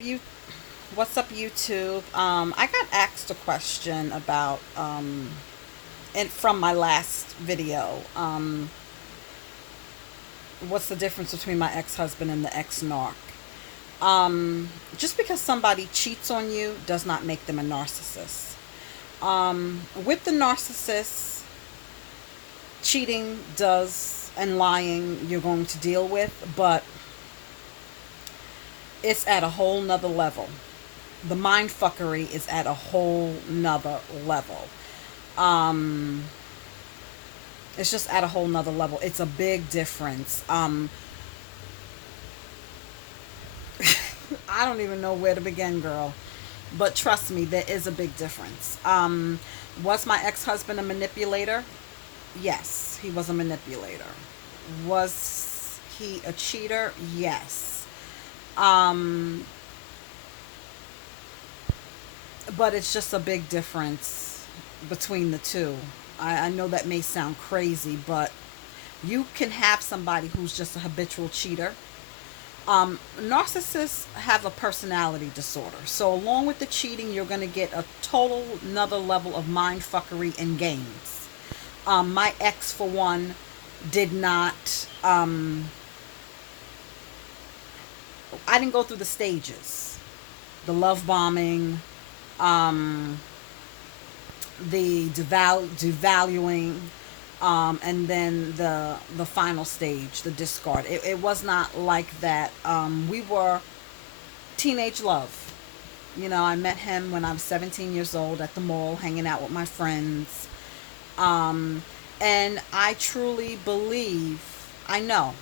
You, what's up, YouTube? I got asked a question about and from my last video. What's the difference between my ex-husband and the ex-narc? Just because somebody cheats on you does not make them a narcissist. With the narcissist, cheating does and lying you're going to deal with, but it's at a whole nother level. The mind fuckery is at a whole nother level. Um, it's just at a whole nother level. It's a big difference. I don't even know where to begin, girl. But trust me, there is a big difference. Was my ex husband a manipulator? Yes, he was a manipulator. Was he a cheater? Yes. Um, but it's just a big difference between the two. I know that may sound crazy, but you can have somebody who's just a habitual cheater. Narcissists have a personality disorder. So, along with the cheating, you're going to get a total another level of mind fuckery and games. My ex, for one, did not. I didn't go through the stages, the love bombing, um, the devaluing, and then the final stage, the discard. It was not like that. We were teenage love. I met him when I was 17 years old at the mall, hanging out with my friends. Um, and I truly believe, I know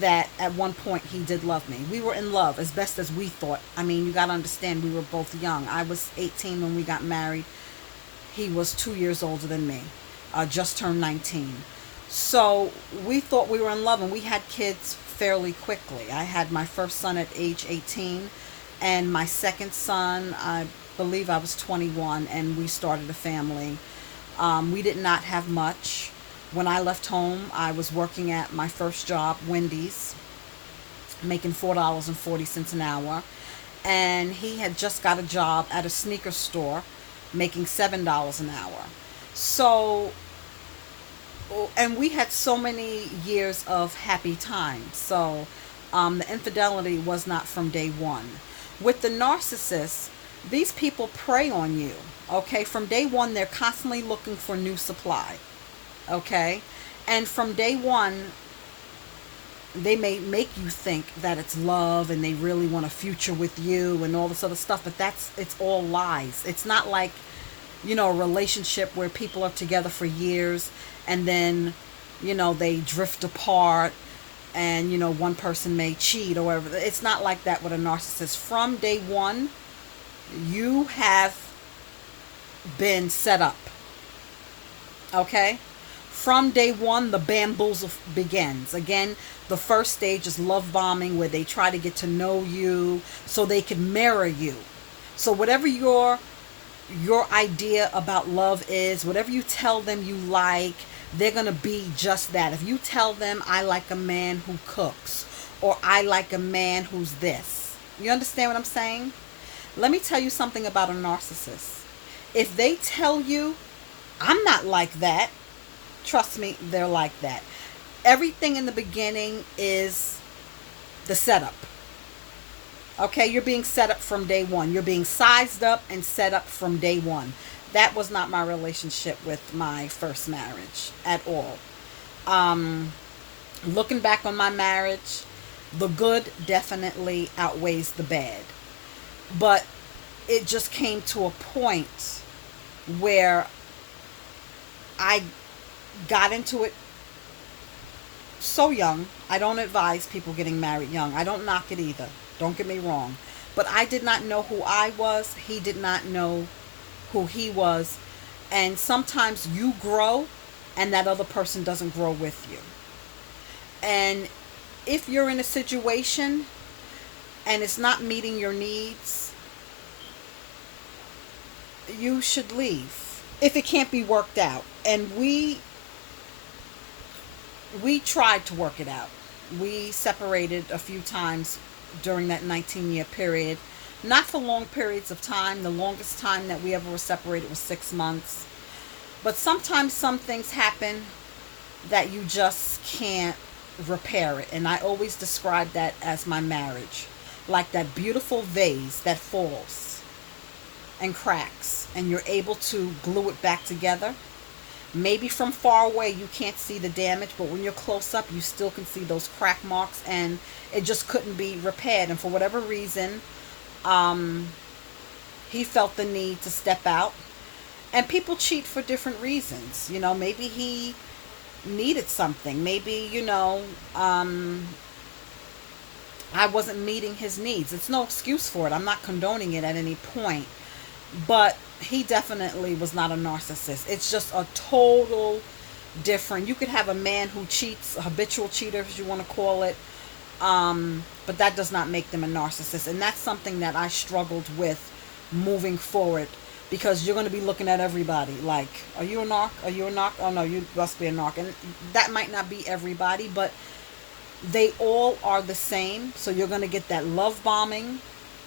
that at one point he did love me. We were in love as best as we thought. I mean, you got to understand, we were both young. I was 18 when we got married. He was 2 years older than me, just turned 19. So we thought we were in love, and we had kids fairly quickly. I had my first son at age 18, and my second son, I believe I was 21, and we started a family. We did not have much. When I left home, I was working at my first job, Wendy's, making $4.40 an hour. And he had just got a job at a sneaker store, making $7 an hour. So, and we had so many years of happy times. So, the infidelity was not from day one. With the narcissist, these people prey on you. Okay, from day one, they're constantly looking for new supply. Okay, and from day one, they may make you think that it's love and they really want a future with you and all this other stuff, but it's all lies. It's not like, a relationship where people are together for years and then, they drift apart, and one person may cheat or whatever. It's not like that with a narcissist. From day one, you have been set up. Okay, from day one, the bamboozle begins. Again, the first stage is love bombing, where they try to get to know you so they can marry you. So whatever your idea about love is, whatever you tell them you like, they're going to be just that. If you tell them, I like a man who cooks, or I like a man who's this, you understand what I'm saying? Let me tell you something about a narcissist. If they tell you, I'm not like that, trust me, they're like that. Everything in the beginning is the setup. Okay, you're being set up from day one. You're being sized up and set up from day one. That was not my relationship with my first marriage at all. Um, Looking back on my marriage, the good definitely outweighs the bad. But it just came to a point where I got into it so young. I don't advise people getting married young. I don't knock it either. Don't get me wrong. But I did not know who I was. He did not know who he was. And sometimes you grow and that other person doesn't grow with you. And if you're in a situation and it's not meeting your needs, you should leave if it can't be worked out. And we tried to work it out. We separated a few times during that 19-year period. Not for long periods of time. The longest time that we ever were separated was 6 months. But sometimes some things happen that you just can't repair it. And I always describe that as my marriage. Like that beautiful vase that falls and cracks, and you're able to glue it back together. Maybe from far away you can't see the damage, but when you're close up, you still can see those crack marks, and it just couldn't be repaired. And for whatever reason, um, he felt the need to step out. And people cheat for different reasons. Maybe he needed something. Maybe, I wasn't meeting his needs. It's no excuse for it. I'm not condoning it at any point. But he definitely was not a narcissist. It's just a total different. You could have a man who cheats, a habitual cheater, if you want to call it, but that does not make them a narcissist. And that's something that I struggled with moving forward, because you're going to be looking at everybody like, are you a narc? Are you a narc? Oh no, you must be a narc. And that might not be everybody, but they all are the same. So you're going to get that love bombing,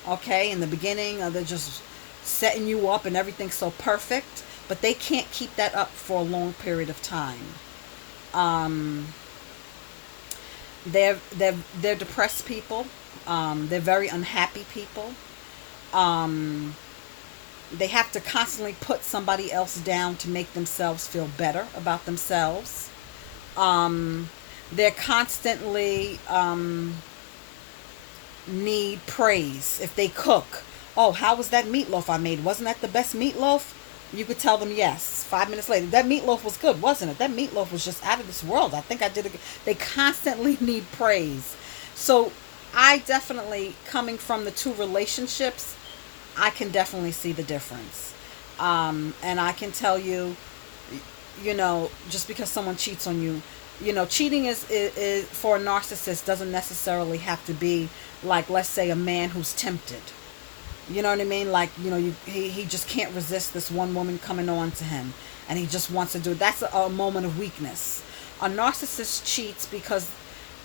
okay, in the beginning. They're just setting you up and everything's so perfect, but they can't keep that up for a long period of time. Um, they're depressed people. They're very unhappy people. Um, they have to constantly put somebody else down to make themselves feel better about themselves. Um, they're constantly need praise. If they cook, oh, how was that meatloaf I made? Wasn't that the best meatloaf? You could tell them yes. 5 minutes later, that meatloaf was good, wasn't it? That meatloaf was just out of this world. I think I did it. They constantly need praise. So I definitely, coming from the two relationships, I can definitely see the difference. And I can tell you, just because someone cheats on you, cheating is for a narcissist doesn't necessarily have to be like, let's say, a man who's tempted. You know what I mean? Like, he just can't resist this one woman coming on to him, and he just wants to do it. That's a moment of weakness. A narcissist cheats because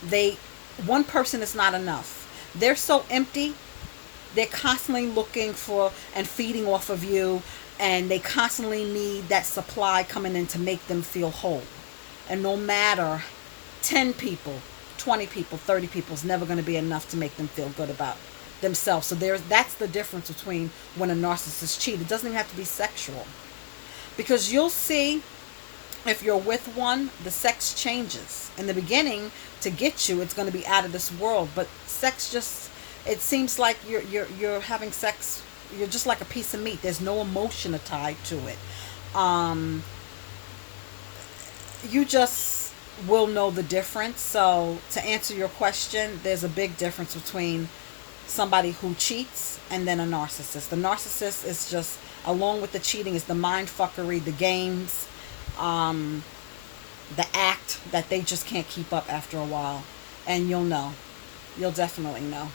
they one person is not enough. They're so empty. They're constantly looking for and feeding off of you, and they constantly need that supply coming in to make them feel whole. And no matter 10 people, 20 people, 30 people is never going to be enough to make them feel good about themselves. So that's the difference between when a narcissist cheats. It doesn't even have to be sexual. Because you'll see, if you're with one, the sex changes. In the beginning, to get you, it's going to be out of this world. But sex just, it seems like you're having sex, you're just like a piece of meat. There's no emotion tied to it. Um, you just will know the difference. So to answer your question, there's a big difference between somebody who cheats and then a narcissist. The narcissist is just, along with the cheating, is the mind fuckery, the games, um, the act that they just can't keep up after a while. And you'll know. You'll definitely know.